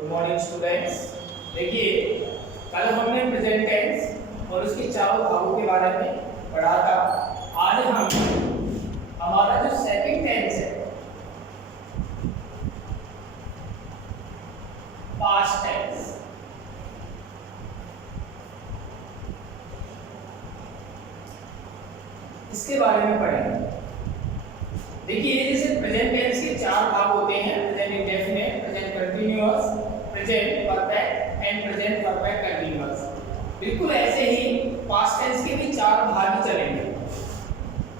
Good morning students. देखिए, कल हमने प्रेजेंट टेंस और उसके चारों भागों के बारे में पढ़ा था। आज हम हमारा जो सेकंड टेंस है, पास्ट टेंस, इसके बारे में पढ़ेंगे। देखिए, जैसे प्रेजेंट टेंस के चार भाग होते हैं, present indefinite, present continuous, present perfect and present perfect continuous. बिल्कुल ऐसे ही पास्ट टेंस के भी चार भाग ही चलेंगे।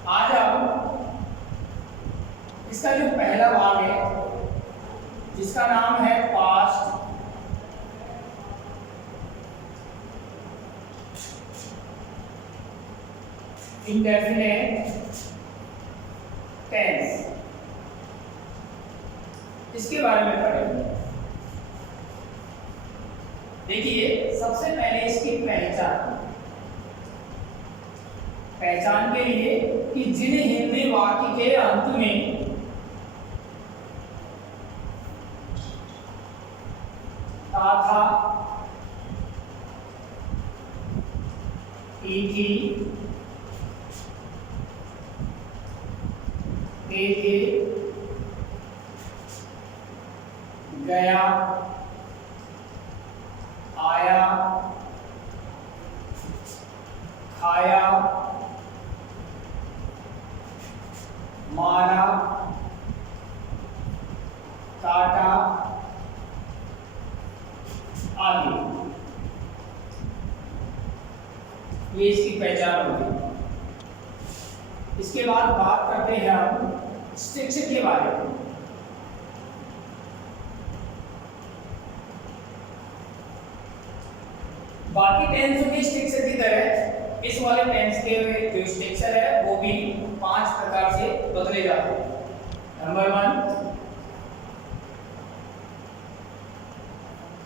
आज हम इसका जो पहला भाग है, जिसका नाम है पास्ट इंडेफिनिट टेंस, इसके बारे में पढ़ेंगे। देखिए, सबसे पहले इसकी पहचान के लिए कि जिन हिंदी वाक्य के अंत में था था, थी, थे, गया, आया, खाया, मारा, काटा आदि, ये इसकी पहचान होगी। इसके बाद बात करते हैं हम स्ट्रक्चर के बारे में। बाकी टेंसों के स्ट्रक्चर की तरह इस वाले टेंस के जो स्ट्रक्चर है वो भी 5 प्रकार से बदले जाते हैं। Number 1,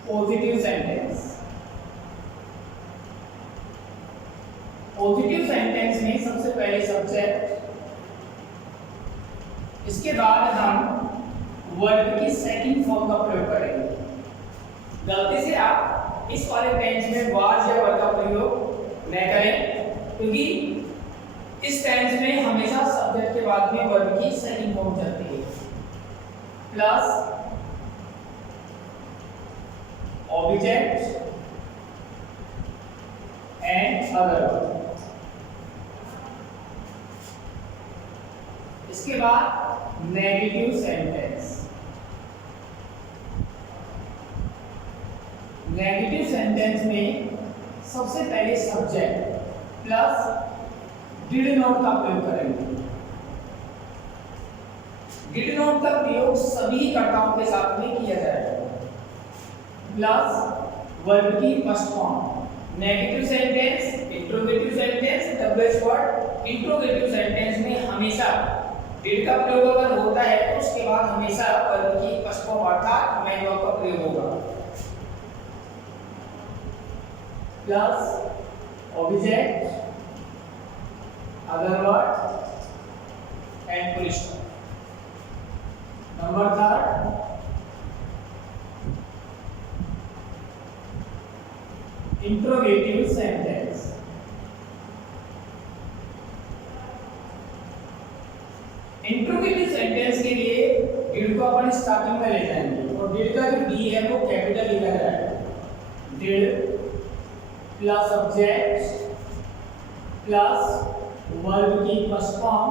positive sentence. Positive sentence में सबसे पहले सब्जेक्ट, इसके बाद हम वर्ब की सेकंड फॉर्म का प्रयोग करेंगे। गलती से आप इस वाले टेंस में वाज या वर्ब का प्रयोग न करें, क्योंकि इस टेंस में हमेशा सब्जेक्ट के बाद में वर्ब की सेकंड फॉर्म चलती है, प्लस ऑब्जेक्ट एंड अदर। इसके बाद नेगेटिव सेंटेंस। नेगेटिव सेंटेंस में सबसे पहले सब्जेक्ट प्लस डिड नॉट का प्रयोग करेंगे। डिड नॉट का प्रयोग सभी कर्ताओं के साथ में किया जाएगा, प्लस वर्ब की first form. Negative sentence, interrogative sentence, double word. Interrogative sentence में हमेशा डिड का प्रयोग अगर होता है तो उसके बाद हमेशा वर्ब की फर्स्ट फॉर्म अर्थात मेन वर्ब का प्रयोग होगा, plus object, other word and full stop. Number 3, interrogative sentence. Interrogative sentence के लिए डिड को अपन स्टार्टिंग में ले जाएंगे और डिड का जो डी है वो कैपिटल लिखा जाएगा। Did plus subject plus verb की first form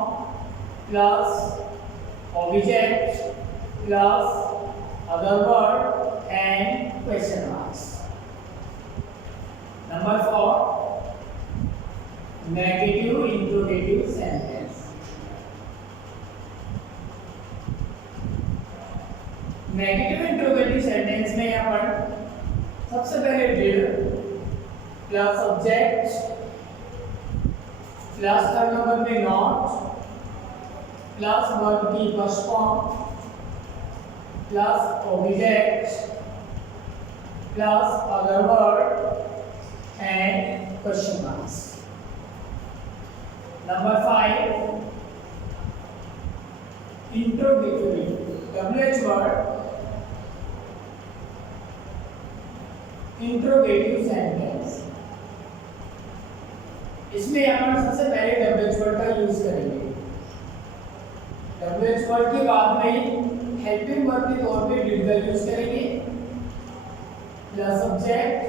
plus object plus other word and question marks. Number 4, negative interrogative sentence. Negative interrogative sentence में यहाँ पर सबसे पहले did plus subject plus third number पे नॉट प्लस वर्ब की first form plus object plus other word and question marks. Number 5, interrogative WH word interrogative sentence. इसमें अपन सबसे पहले डब्ल्यूएच वर्ड का यूज करेंगे। डब्ल्यूएच वर्ड के बाद में हेल्पिंग वर्ब के तौर पे डिड का यूज करेंगे, प्लस सब्जेक्ट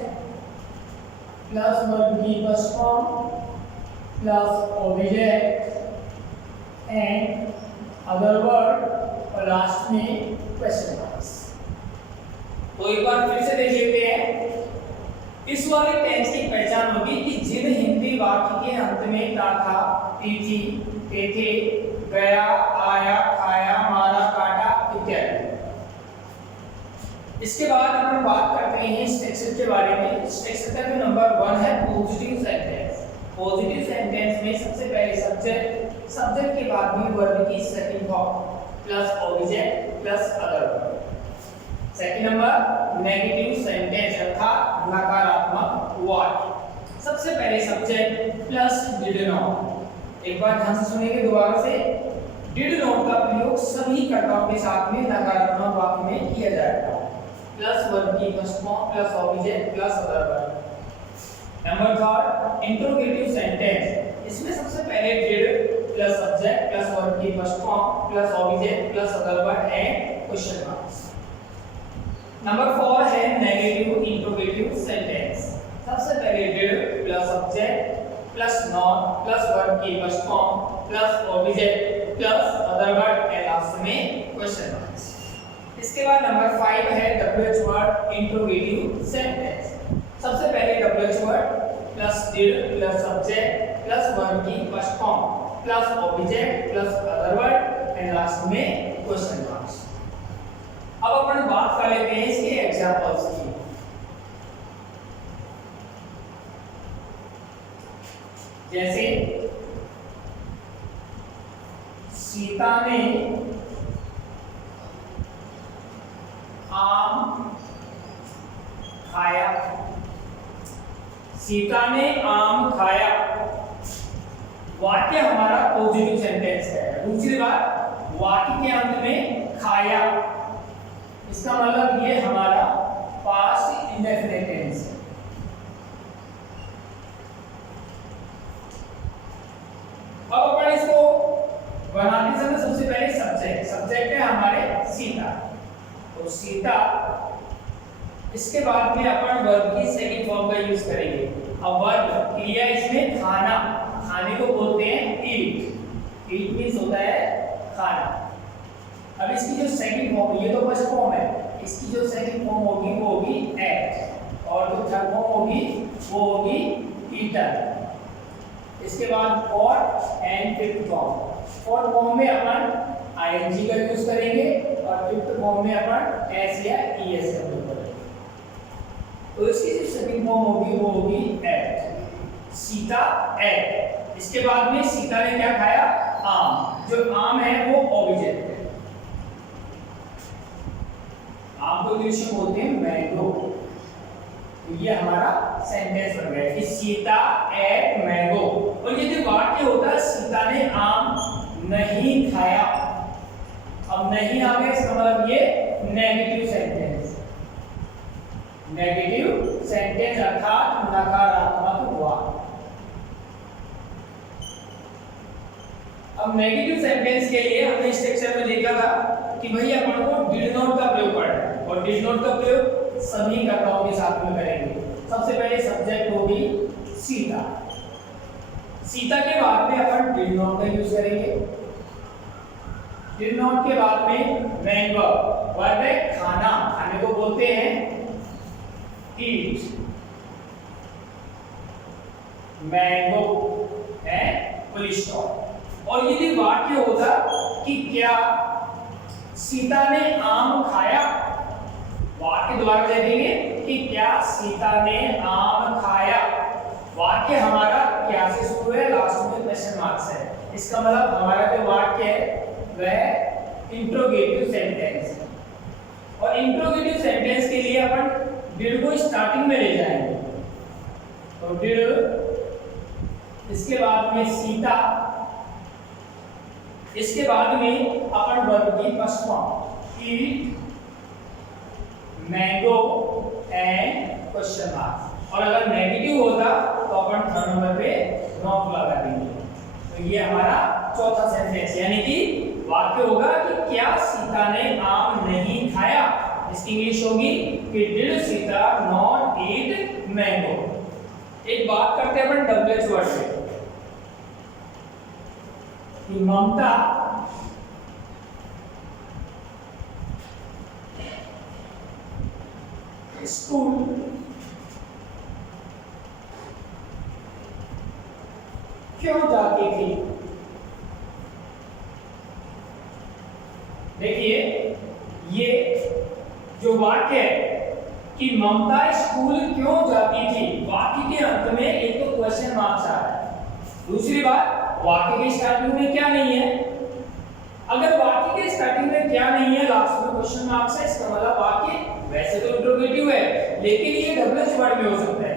प्लस वर्ब की first form plus object and other word और लास्ट में क्वेश्चन मार्क्स। तो एक बार फिर से देख लेते हैं। इस वाले टेंस की पहचान होगी कि जिन हिंदी वाक्य के अंत में ता था, थी, थे, गया, आया, खाया, मारा, काटा इत्यादि। इसके बाद अपन बात करते हैं स्ट्रक्चर के बारे में। स्ट्रक्चर का जो नंबर 1 है पॉजिटिव सेंटेंस। पॉजिटिव सेंटेंस में सबसे पहले सब्जेक्ट, सब्जेक्ट के बाद में वर्ब की second form plus object plus other verb. Second number negative sentence अर्थात नकारात्मक वाक्य। सबसे पहले सब्जेक्ट प्लस डिड नॉट। एक बार ध्यान से सुनेंगे दोबारा से। डिड नॉट का प्रयोग सभी कर्ताओं के साथ में नकारात्मक वाक्य में किया जाएगा। प्लस वर्ब की first form plus object plus other verb. Number 3 interrogative sentence. इसमें सबसे पहले did plus subject plus verb की first form plus object plus other verb and question marks. Number 4 है नेगेटिव इंट्रोगेटिव सेंटेंस। सबसे पहले did plus subject plus not plus verb की first form plus object plus other verb and last में question marks. इसके बाद number 5 है WH word interrogative sentence. सबसे पहले WH word plus did plus subject plus verb की first form plus object plus other verb and last में question marks. अब अपन बात कर लेते हैं इसके एग्जांपल्स की। जैसे सीता ने आम खाया। सीता ने आम खाया वाक्य हमारा पॉजिटिव सेंटेंस है। दूसरी बात, वाक्य के अंत में खाया, इसका मतलब ये हमारा पास्ट इंडेफिनिट टेंस है। अब अपन इसको बनाते समय सबसे पहले सब्जेक्ट, सब्जेक्ट है हमारे सीता, तो सीता। इसके बाद में अपन वर्ब की सेकंड फॉर्म का यूज करेंगे। अब वर्ब क्रिया इसमें खाना, खाने को बोलते हैं ईट। ईट मींस होता है खाना। अब इसकी जो सेकंड फॉर्म, ये तो फर्स्ट फॉर्म है, इसकी जो सेकंड फॉर्म होगी वो होगी एट, और जो थर्ड फॉर्म होगी वो होगी ईटर। इसके बाद fourth and fifth form. Fourth form में अपन आईएनजी का यूज करेंगे और फिफ्थ फॉर्म में अपन एस या ईएस का यूज करेंगे। तो इसकी जो सेकंड फॉर्म होगी वो होगी एट, सीता एट। इसके बाद में सीता ने क्या खाया? आम। जो आम है वो ऑब्जेक्ट है। आम को इंग्लिश में बोलते हैं मैंगो। तो ये हमारा सेंटेंस बन गया कि सीता एट मैंगो। और ये जो वाक्य होता है सीता ने आम नहीं खाया। अब नहीं आ गया, इसका मतलब ये नेगेटिव सेंटेंस। नेगेटिव सेंटेंस अर्थात नकारात्मक हुआ। अब नेगेटिव सेंटेंस के लिए हमने स्ट्रक्चर में देखा था कि भाई अपन को डिड नॉट का प्रयोग करना है, और डिड नॉट का प्रयोग सभी कर्ताओं के साथ में करेंगे। सबसे पहले सब्जेक्ट होगी सीता। सीता के बाद में अपन डिड नॉट का यूज करेंगे। डिड नॉट के बाद में मैंगो, वर्ब है खाना, खाने को बोलते हैं ईट। मैंगो है फुल स्टॉप। और यदि वाक्य होता कि क्या सीता ने आम खाया, वाक्य द्वारा देखेंगे कि क्या सीता ने आम खाया। वाक्य हमारा क्या से शुरू है, लास्ट में क्वेश्चन मार्क्स है। इसका मतलब हमारा जो वाक्य है वह इंट्रोगेटिव सेंटेंस है। और इंट्रोगेटिव सेंटेंस के लिए अपन डिड को स्टार्टिंग में ले जाएंगे। तो डिड, इसके बाद में सीता, इसके बाद में अपन वर्ब की first form eat, mango and question mark. और अगर नेगेटिव होता तो अपन थर्ड नंबर पे नॉट लगा देंगे। तो ये हमारा चौथा सेंटेंस, यानी कि वाक्य होगा कि क्या सीता ने आम नहीं खाया। इसकी इंग्लिश होगी कि did Sita not eat mango. एक बात करते हैं अपन डब्ल्यूएच वर्ड से कि ममता स्कूल क्यों जाती थी। देखिए ये जो वाक्य है कि ममता स्कूल क्यों जाती थी, वाक्य के अंत में एक तो क्वेश्चन मार्क्स आ रहा है। दूसरी बात, वाक्य की स्टार्टिंग में क्या नहीं है। अगर वाक्य के स्टार्टिंग में क्या नहीं है, लास्ट में क्वेश्चन मार्क्स है, इसका मतलब वाक्य वैसे तो इंट्रोगेटिव है, लेकिन ये डब्ल्यूएच वर्ड में हो सकता है।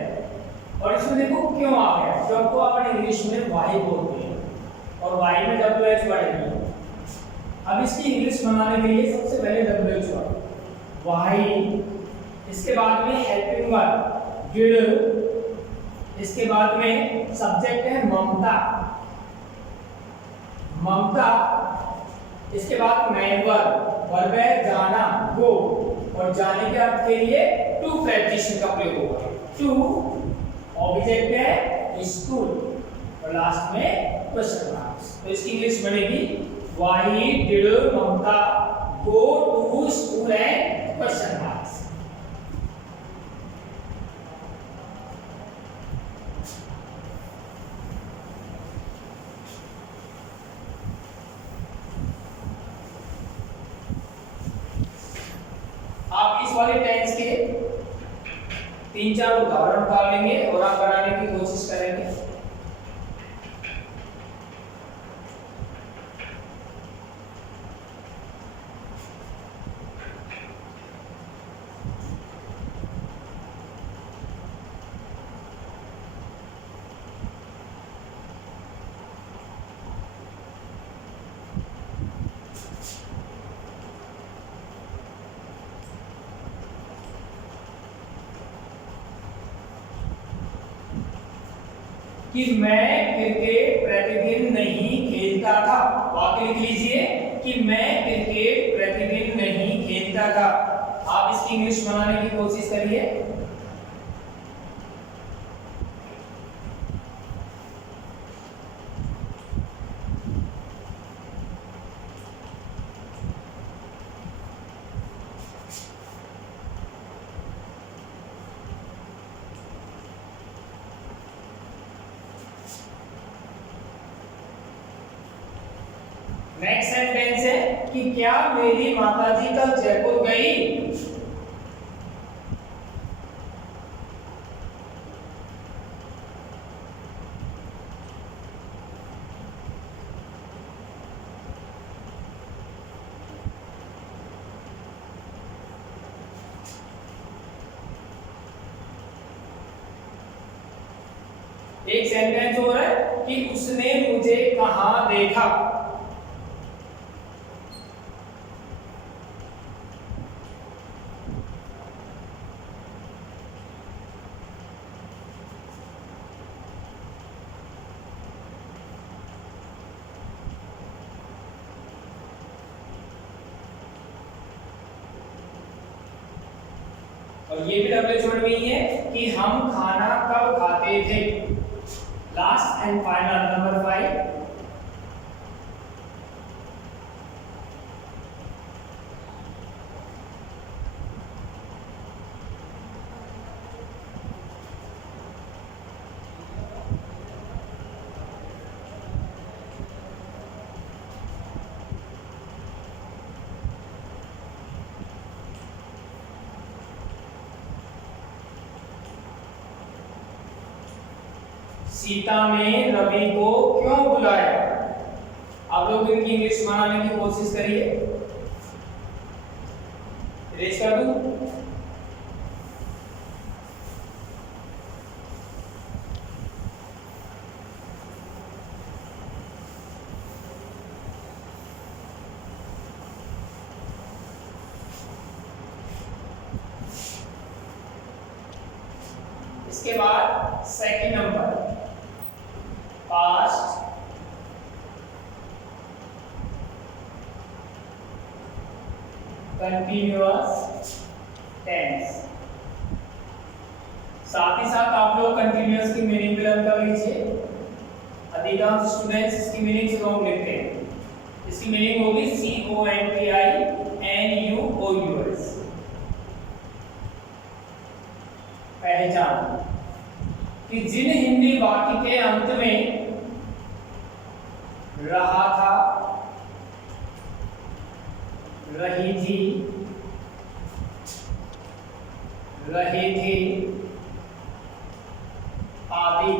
और इसमें देखो क्यों आ गया, क्यों को अपन इंग्लिश में वाई बोलते हैं और वाई में डब्ल्यूएच वर्ड नहीं है। अब इसकी इंग्लिश बनाने के लिए सबसे पहले डब्ल्यूएच वर्ड वाई, इसके बाद में हेल्पिंग वर्ब डिड, इसके बाद में सब्जेक्ट है ममता, ममता, इसके बाद मेन वर्ब है जाना गो, और जाने के अर्थ के लिए टू प्रेपोजिशन का प्रयोग होगा। टू ऑब्जेक्ट है स्कूल और लास्ट में क्वेश्चन मार्क्स। तो इसकी इंग्लिश बनेगी why did Mamta go to school and question marks. आप इस वाले टेंस के 3-4 उदाहरण निकाल लेंगे और आप बनाने की कोशिश करेंगे। कि मैं क्रिकेट प्रतिदिन नहीं खेलता था। वाक्य लिख लीजिए कि मैं क्रिकेट प्रतिदिन नहीं खेलता था। आप इसकी इंग्लिश बनाने की कोशिश करिए। नेक्स्ट सेंटेंस है कि क्या मेरी माताजी कल जयपुर गई। एक सेंटेंस और है कि उसने मुझे कहां देखा। और ये भी डब्ल्यूएच वर्ड में ही है कि हम खाना कब खाते थे। Last and final number 5, Sita ने रवि को क्यों बुलाया। आप लोग इनकी इंग्लिश बनाने की कोशिश करिए। इरेज कर दूं। इसके बाद second number past continuous tense. साथ ही साथ आप लोग कंटिन्यूअस की मीनिंग भी लर्न कर लीजिए। अधिकांश स्टूडेंट्स इसकी मीनिंग रॉन्ग लिखते हैं। इसकी मीनिंग होगी CONTINUOUS, पहचान कि जिन हिंदी वाक्य के अंत में रहा था, रही थी, रहे थे आदि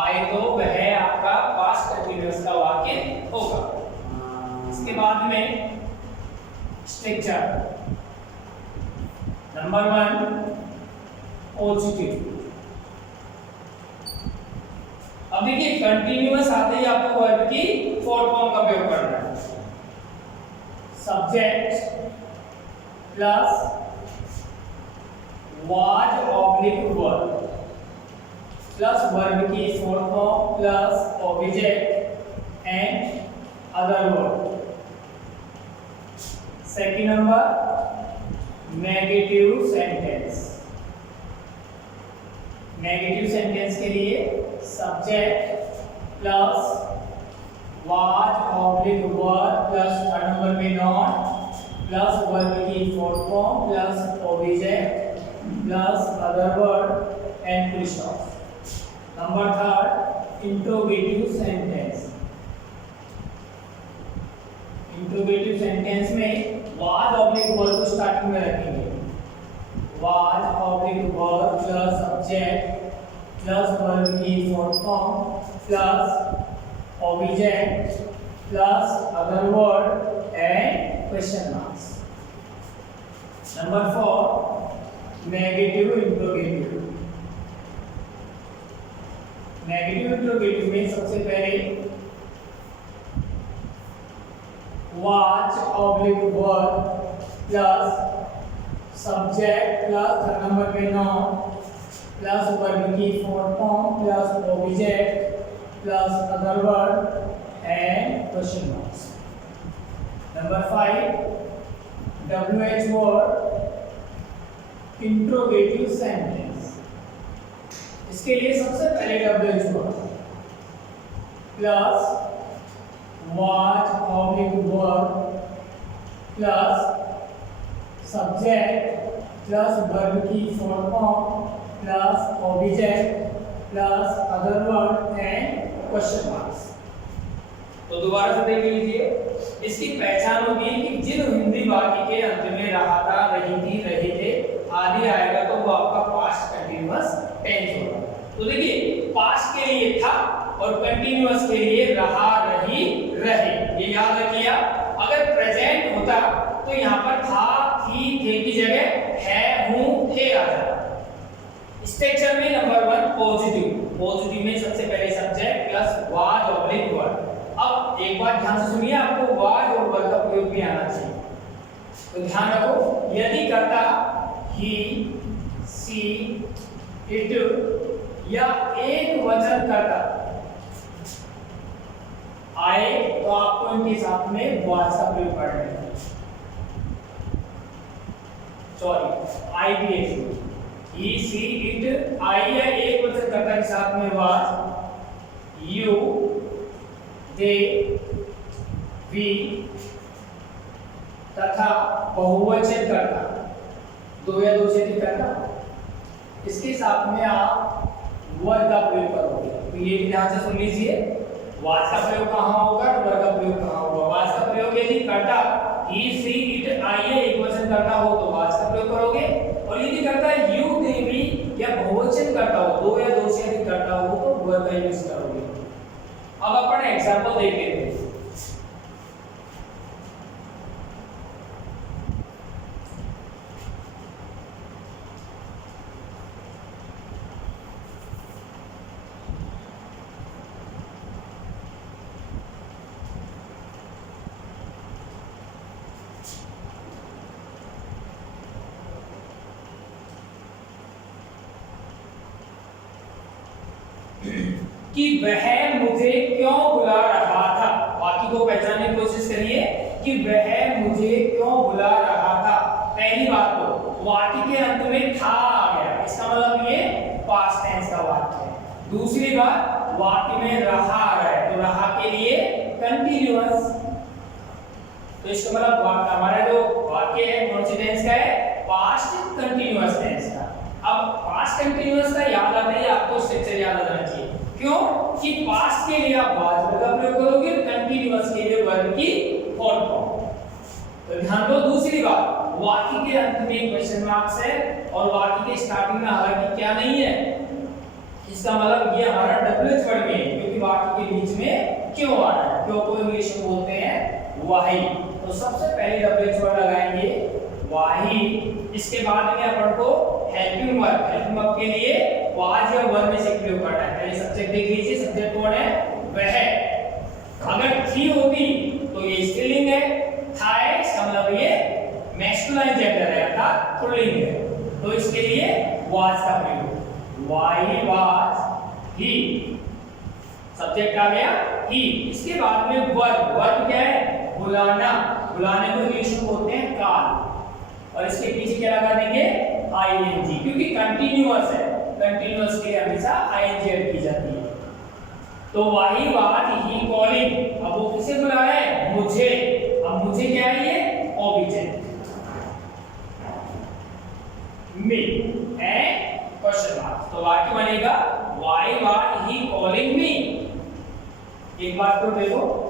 आए तो वह आपका पास्ट कंटिन्यूअस का वाक्य होगा। इसके बाद में स्ट्रक्चर नंबर 1 पॉजिटिव। अब देखिए कंटिन्यूअस आते ही आपको वर्ब की फोर्थ फॉर्म का प्रयोग करना है। Subject plus was oblique verb plus verb की fourth form plus object and other verb. Second number negative sentence. Negative sentence के लिए subject plus was oblique verb plus third number पे not plus verb की fourth form plus object plus other verb and full stop. Number third interrogative sentence. Interrogative sentence में was oblique verb को starting में रखेंगे। Was oblique verb plus subject plus verb की fourth form plus object plus other word and question marks. Number 4 negative interrogative. Negative interrogative में सबसे पहले was oblique verb plus subject plus third number पे not plus verb की fourth form plus object plus other word and question marks. Number 5 WH word interrogative sentence. इसके लिए सबसे पहले WH word plus was oblique verb plus subject plus verb की fourth form plus object plus other word and question marks. तो दोबारा से देख लीजिए। इसकी पहचान होगी कि जिन हिंदी वाक्य के अंत में रहा था, रही थी, रहे थे आदि आएगा तो वो आपका पास्ट कंटीन्यूअस टेंस होगा। तो देखिए पास्ट के लिए था और कंटीन्यूअस के लिए रहा, रही, रहे, ये याद रखिए आप। अगर प्रेजेंट होता तो यहाँ पर था, थी, थे की जगह है, हूं, थे आ जाता। स्ट्रक्चर में नंबर 1 पॉजिटिव। पॉजिटिव में सबसे पहले subject plus was oblique verb. अब एक बात ध्यान से सुनिए, आपको वाज और वर्ब का प्रयोग भी आना चाहिए। तो ध्यान रखो, यदि कर्ता ही, सी, इट या एक वचन कर्ता आए तो आपको इनके साथ में वाज का प्रयोग करना है। सॉरी, आई भी है। ही, सी, इट, आई या एक वचन कर्ता के साथ में वाज, यू, दे, वी तथा बहुवचन कर्ता, दो या दो से अधिक कर्ता, इसके साथ में आप वर्ब का प्रयोग करोगे। तो ये भी ध्यान से सुन लीजिए, वाज का प्रयोग कहाँ होगा, वर्ब का प्रयोग कहाँ होगा। वाज का प्रयोग यदि कर्ता ही, सी, इट, आई या एक वचन कर्ता हो तो वाज का प्रयोग करोगे, और यदि कर्ता यू, दे, वी या बहुवचन कर्ता हो, दो या दो से अधिक कर्ता हो तो वर्ब का यूज करोगे। अब अपन एग्जांपल देख लेते हैं। कि वह मुझे क्यों बुला रहा था। वाक्य को पहचानने की कोशिश करिए कि वह मुझे क्यों बुला रहा था। पहली बात तो वाक्य के अंत में था आ गया, इसका मतलब ये पास्ट टेंस का वाक्य है। दूसरी बात वाक्य में रहा आ रहा है, तो रहा के लिए कंटीन्यूअस, तो इसका मतलब हमारा जो वाक्य है कौन से टेंस का है, पास्ट कंटीन्यूअस टेंस का। अब पास्ट कंटीन्यूअस का याद आते ही आपको स्ट्रक्चर याद आ जाना चाहिए। क्यों कि पास्ट के लिए आप वाज वर्ब का प्रयोग करोगे, कंटीन्यूअस के लिए वर्ब की फॉर्म फॉर्म। तो ध्यान दो दूसरी बात, वाक्य के अंत में क्वेश्चन मार्क्स है और वाक्य के स्टार्टिंग में हालांकि क्या नहीं है, इसका मतलब ये हमारा डबल वर्ड में है, क्योंकि वाक्य के बीच में क्यों आ रहा है, क्यों को इंग्लिश में बोलते हैं वाही। तो सबसे पहले डबल वर्ड लगाएंगे वाही। इसके बाद में अपन को हेल्पिंग वर्ब के लिए वाज या वर में से प्रयोग करना है। पहले सब्जेक्ट देख लीजिए, सब्जेक्ट कौन है, वह। अगर थी होती तो ये स्त्रीलिंग है, था है इसका मतलब ये मैस्कुलाइन जेंडर है अर्थात पुल्लिंग है, तो इसके लिए वाज का प्रयोग, वाही वाज ही, सब्जेक्ट आ गया ही। इसके बाद में वर्ब क्या है, बुलाना, बुलाने को इंग्लिश में बोलते हैं कॉल, और इसके पीछे क्या लगा देंगे आईएनजी, क्योंकि कंटीन्यूअस है, कंटीन्यूअस के लिए हमेशा आईएनजी ऐड की जाती है। तो वाही बात ही कॉलिंग, अब वो किसे बुला रहा है, मुझे। अब मुझे क्या है ये ऑब्जेक्ट, मी है क्वेश्चन मार्क, तो वाक्य बनेगा वाई बात ही कॉलिंग मी। एक बात तो देखो,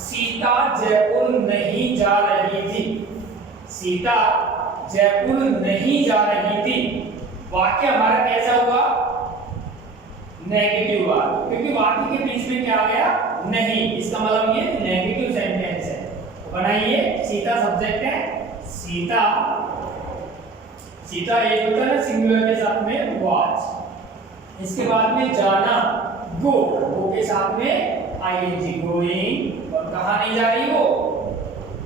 सीता जयपुर नहीं जा रही थी, सीता जयपुर नहीं जा रही थी। वाक्य हमारा कैसा हुआ, नेगेटिव हुआ, क्योंकि वाक्य के बीच में क्या आ गया, नहीं, इसका मतलब ये नेगेटिव सेंटेंस है। तो बनाइए, सीता सब्जेक्ट है, सीता, सीता एक होता है ना सिंगुलर के साथ में वाज, इसके बाद में जाना गो, गो के साथ में आईएनजी गोइंग, और कहां नहीं जा रही वो,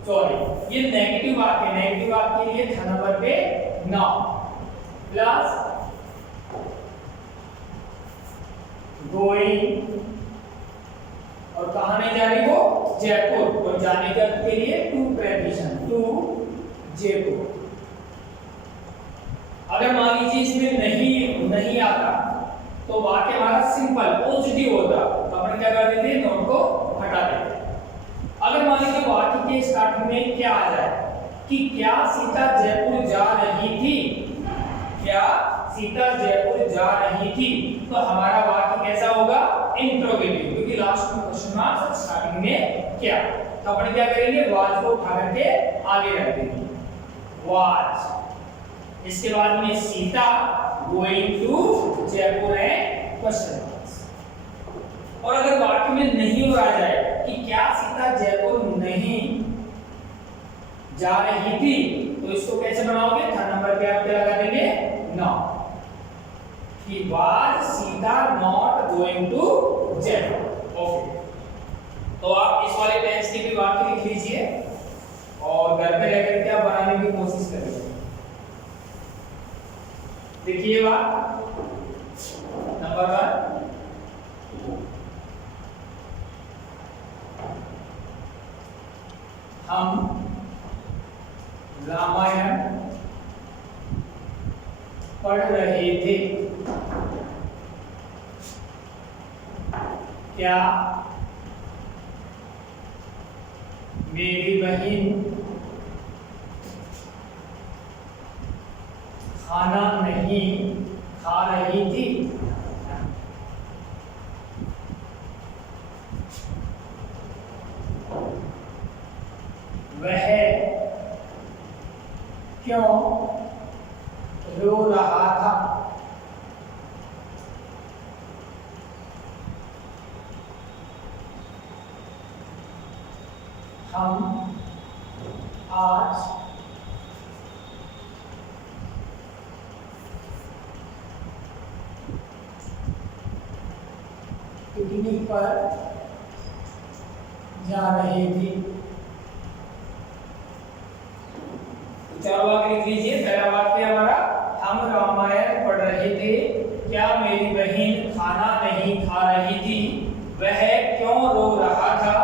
सॉरी ये नेगेटिव वाक्य, नेगेटिव वाक्य के लिए था नंबर पे नाउ प्लस गोइंग, और कहां नहीं जा रही वो, जयपुर, और जाने के लिए टू प्रेपोजिशन, टू जयपुर। अगर मान लीजिए इसमें नहीं आता तो वाक्य हमारा सिंपल पॉजिटिव होता, तो अपन क्या कर देते, नोट को हटा देते। अगर मान लीजिए वाक्य के स्टार्टिंग में क्या आ जाए कि क्या सीता जयपुर जा रही थी, क्या सीता जयपुर जा रही थी, तो हमारा वाक्य कैसा होगा, इंट्रोगेटिव, क्योंकि लास्ट में क्वेश्चन मार्क और स्टार्टिंग में क्या। तो अपन क्या करेंगे, वाज को उठा करके आगे रख देंगे, वाज। इसके बाद में सीता गोइंग टू जयपुर है क्वेश्चन मार्क। और अगर वाक्य में नहीं हो रहा जाए कि क्या सीता जयपुर नहीं जा रही थी, तो इसको कैसे बनाओगे, थर्ड नंबर पे आप क्या लगा देंगे, नॉट, कि was Sita not going to Jaipur. Okay, तो आप इस वाले टेंस की भी वाक्य लिख लीजिए और घर पे रहकर के आप बनाने की कोशिश करिए। देखिए बात नंबर 1, हम रामायण पढ़ रहे थे, क्या मेरी बहन खाना नहीं खा रही थी, वह क्यों रो रहा था, हम आज पिकनिक पर जा रहे थे। चारों वाक्य लिख लीजिए। पहला वाक्य हमारा, हम रामायण पढ़ रहे थे। क्या मेरी बहन खाना नहीं खा रही थी? वह क्यों रो रहा था?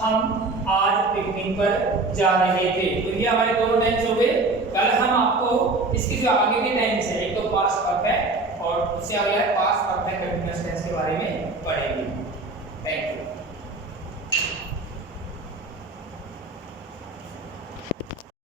हम आज पिकनिक पर जा रहे थे। तो ये हमारे दोनों टेंस हो गए। कल हम आपको इसकी जो आगे के टेंस है, एक तो पास्ट परफेक्ट और उससे अगला है पास्ट परफेक्ट कंटीन्यूअस टेंस के बारे में पढ़ेंगे। Thank you.